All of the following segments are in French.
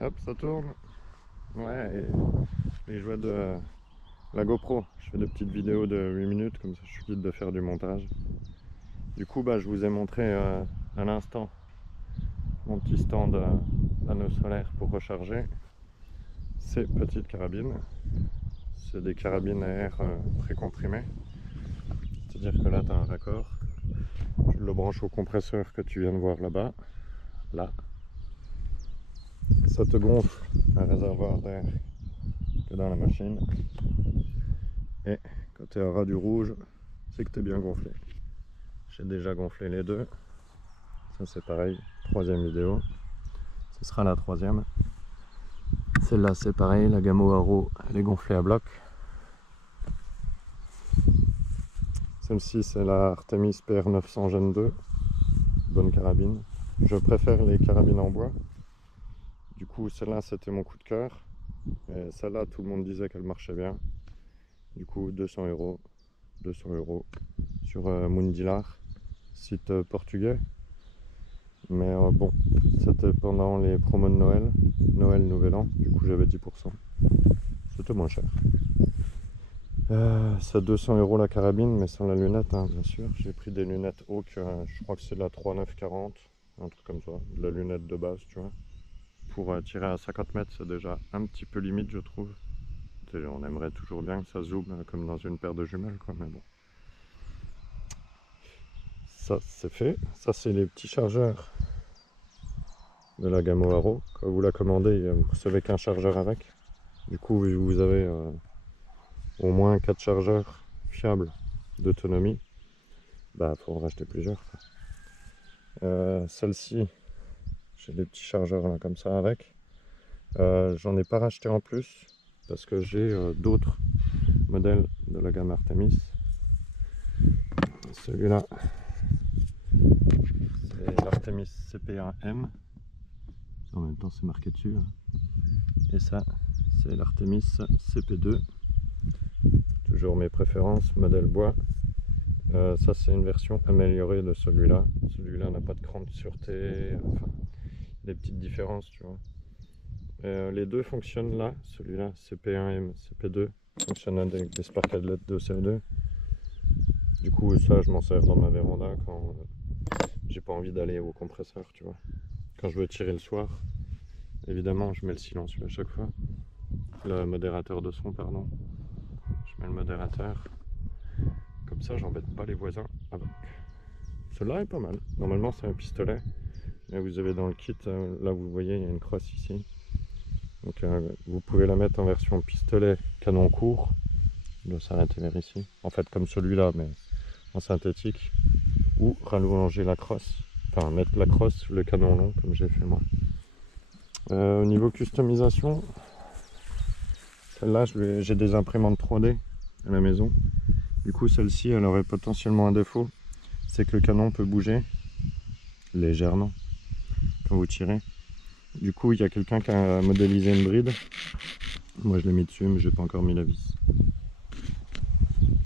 Hop, ça tourne. Ouais, et les jouets de la GoPro. Je fais des petites vidéos de 8 minutes, comme ça je suis quitte de faire du montage. Du coup, bah, je vous ai montré à l'instant mon petit stand panneau solaire pour recharger ces petites carabines. C'est des carabines à air précomprimées. C'est-à-dire que là, tu as un raccord. Tu le branches au compresseur que tu viens de voir là-bas. Là. Ça te gonfle un réservoir d'air que dans la machine. Et quand tu es à ras du rouge, c'est que tu es bien gonflé. J'ai déjà gonflé les deux. Ça c'est pareil, troisième vidéo. Ce sera la troisième. Celle-là c'est pareil, la Gamo Haro, elle est gonflée à bloc. Celle-ci c'est la Artemis PR900 Gen 2. Bonne carabine. Je préfère les carabines en bois. Du coup celle-là c'était mon coup de cœur. Et celle-là tout le monde disait qu'elle marchait bien. Du coup 200 €. 200 € sur Mundilar, site portugais. Mais bon, c'était pendant les promos de Noël, Noël, Nouvel An, du coup j'avais 10%. C'était moins cher. C'est 200 € la carabine, mais sans la lunette, hein, bien sûr. J'ai pris des lunettes Hawk, je crois que c'est de la 3940, un truc comme ça, de la lunette de base, tu vois. Pour tirer à 50 mètres, c'est déjà un petit peu limite, je trouve. On aimerait toujours bien que ça zoome comme dans une paire de jumelles, quoi, mais bon. Ça c'est fait. Ça c'est les petits chargeurs de la Gamo Haro. Quand vous la commandez, vous recevez qu'un chargeur avec. Du coup, vous avez au moins 4 chargeurs fiables d'autonomie. Bah, faut en racheter plusieurs. Celle-ci, j'ai des petits chargeurs là, comme ça avec. J'en ai pas racheté en plus parce que j'ai d'autres modèles de la gamme Artemis. Celui-là, c'est l'Artemis CP1M. En même temps, c'est marqué dessus. Et ça, c'est l'Artemis CP2. Toujours mes préférences, modèle bois. Ça c'est une version améliorée de celui-là. Celui-là n'a pas de cran de sûreté, enfin des petites différences, tu vois. Les deux fonctionnent là, celui-là CP1M, CP2 fonctionne avec des spark headlights de CO2. Du coup ça je m'en sers dans ma véranda quand j'ai pas envie d'aller au compresseur, tu vois. Quand je veux tirer le soir, évidemment je mets le silencieux à chaque fois. Le modérateur de son, pardon. Je mets le modérateur. Comme ça, j'embête pas les voisins avec. Celui-là est pas mal. Normalement, c'est un pistolet. Mais vous avez dans le kit, là vous voyez, il y a une crosse ici. Donc vous pouvez la mettre en version pistolet canon court. Il doit s'arrêter vers ici. En fait, comme celui-là, mais en synthétique. Ou rallonger la crosse. Enfin, mettre la crosse, le canon long, comme j'ai fait moi. Au niveau customisation, celle-là, j'ai des imprimantes 3D à la maison. Du coup, celle-ci, elle aurait potentiellement un défaut. C'est que le canon peut bouger légèrement quand vous tirez. Du coup, il y a quelqu'un qui a modélisé une bride. Moi, je l'ai mis dessus, mais j'ai pas encore mis la vis.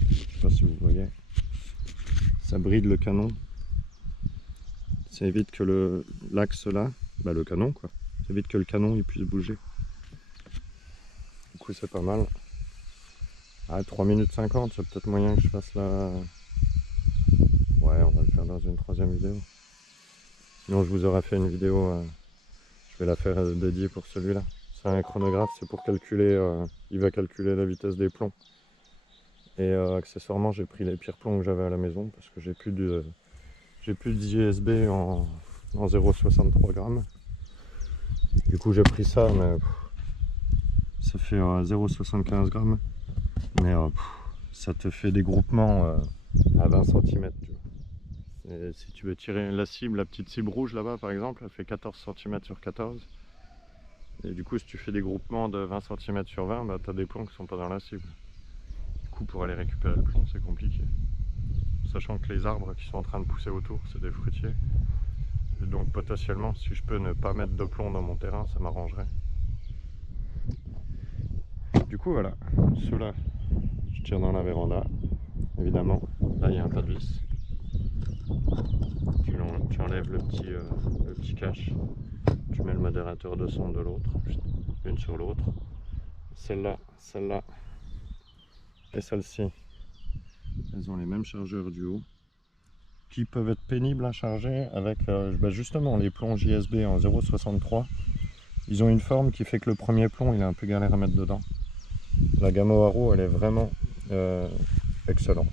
Je sais pas si vous voyez. Ça bride le canon. Ça évite que l'axe là, bah le canon quoi. Ça évite que le canon il puisse bouger. Du coup, c'est pas mal. Ah, 3 minutes 50, c'est peut-être moyen que je fasse la... Ouais, on va le faire dans une troisième vidéo. Sinon, je vous aurais fait une vidéo... Je vais la faire dédiée pour celui-là. C'est un chronographe, c'est pour calculer, il va calculer la vitesse des plombs. Et accessoirement, j'ai pris les pires plombs que j'avais à la maison parce que j'ai plus d'ISB en 0,63 grammes. Du coup, j'ai pris ça, mais ça fait 0,75 grammes. Mais ça te fait des groupements à 20 cm. Et si tu veux tirer la cible, la petite cible rouge là-bas par exemple, elle fait 14 cm sur 14. Et du coup, si tu fais des groupements de 20 cm sur 20, bah, tu as des plombs qui sont pas dans la cible. Du coup, pour aller récupérer le plomb, c'est compliqué. Sachant que les arbres qui sont en train de pousser autour, c'est des fruitiers. Et donc potentiellement, si je peux ne pas mettre de plomb dans mon terrain, ça m'arrangerait. Du coup, voilà. Ceux-là, je tire dans la véranda. Évidemment, là, il y a un pas de vis. Tu enlèves le petit cache. Tu mets le modérateur de son de l'autre, une sur l'autre. Celle-là, celle-là et celle-ci, elles ont les mêmes chargeurs du haut qui peuvent être pénibles à charger avec justement les plombs JSB en 0,63. Ils ont une forme qui fait que le premier plomb il est un peu galère à mettre dedans. La gamme Haro elle est vraiment excellente.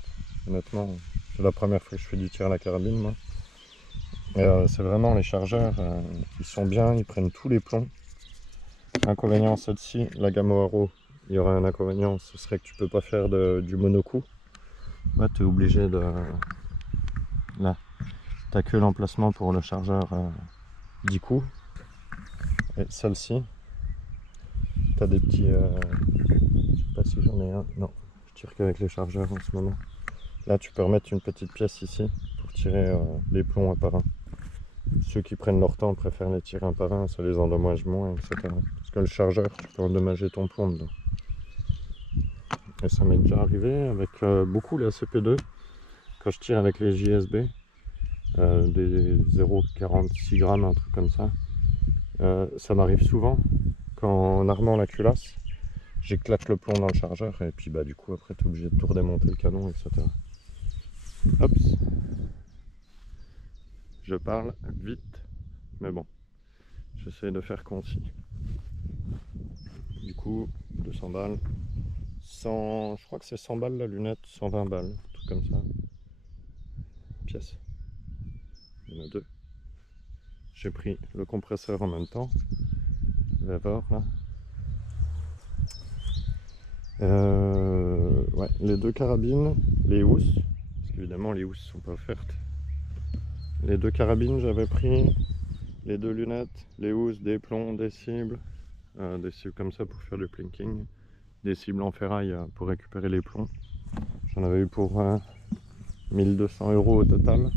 Honnêtement, c'est la première fois que je fais du tir à la carabine moi. C'est vraiment les chargeurs, ils sont bien, ils prennent tous les plombs. Inconvénient celle-ci, la gamme Haro, il y aura un inconvénient, ce serait que tu peux pas faire du monocoup. Ouais, tu es obligé de... Là, tu n'as que l'emplacement pour le chargeur 10 coups. Et celle-ci, tu as des petits... je sais pas si j'en ai un. Non, je tire qu'avec les chargeurs en ce moment. Là, tu peux remettre une petite pièce ici pour tirer les plombs un par un. Ceux qui prennent leur temps préfèrent les tirer un par un, ça les endommage moins, etc. Parce que le chargeur, tu peux endommager ton plomb dedans. Et ça m'est déjà arrivé avec beaucoup la CP2, quand je tire avec les JSB, des 0,46 grammes, un truc comme ça. Ça m'arrive souvent, qu'en armant la culasse, j'éclate le plomb dans le chargeur, et puis bah du coup après tu es obligé de tout redémonter le canon, etc. Hop. Je parle vite, mais bon, j'essaie de faire concis. Du coup, 200 balles, 100, je crois que c'est 100 balles la lunette, 120 balles, un truc comme ça. Pièce. Il y en a deux. J'ai pris le compresseur en même temps, Vevor là. Ouais, les deux carabines, les housses, parce qu'évidemment les housses sont pas offertes. Les deux carabines, j'avais pris les deux lunettes, les housses, des plombs, des cibles comme ça pour faire du plinking, des cibles en ferraille pour récupérer les plombs. J'en avais eu pour 1200 € au total,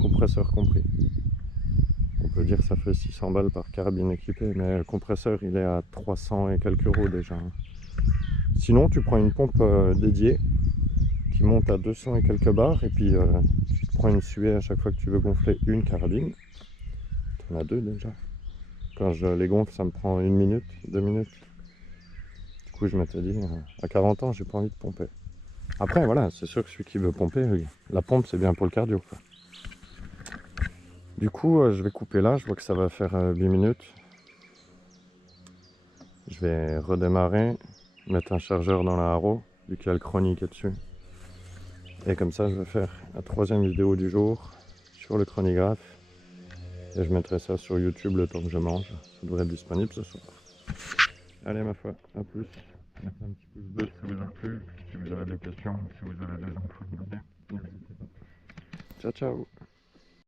compresseur compris. On peut dire que ça fait 600 balles par carabine équipée, mais le compresseur il est à 300 et quelques euros déjà. Sinon tu prends une pompe dédiée qui monte à 200 et quelques bars, et puis tu te prends une suée à chaque fois que tu veux gonfler une carabine. Tu en as deux déjà. Quand je les gonfle ça me prend 1 minute, 2 minutes. Du coup je m'étais dit, à 40 ans j'ai pas envie de pomper. Après voilà, c'est sûr que celui qui veut pomper, la pompe c'est bien pour le cardio quoi. Du coup je vais couper là, je vois que ça va faire 8 minutes. Je vais redémarrer, mettre un chargeur dans la Haro, vu qu'il y a le chronique dessus. Et comme ça je vais faire la 3e vidéo du jour sur le chronographe. Et je mettrai ça sur YouTube le temps que je mange. Ça devrait être disponible ce soir. Allez ma foi, à plus. Mettez un petit pouce bleu si ça vous a plu. Si vous avez des questions, si vous avez des infos à me donner, n'hésitez pas. Ciao ciao.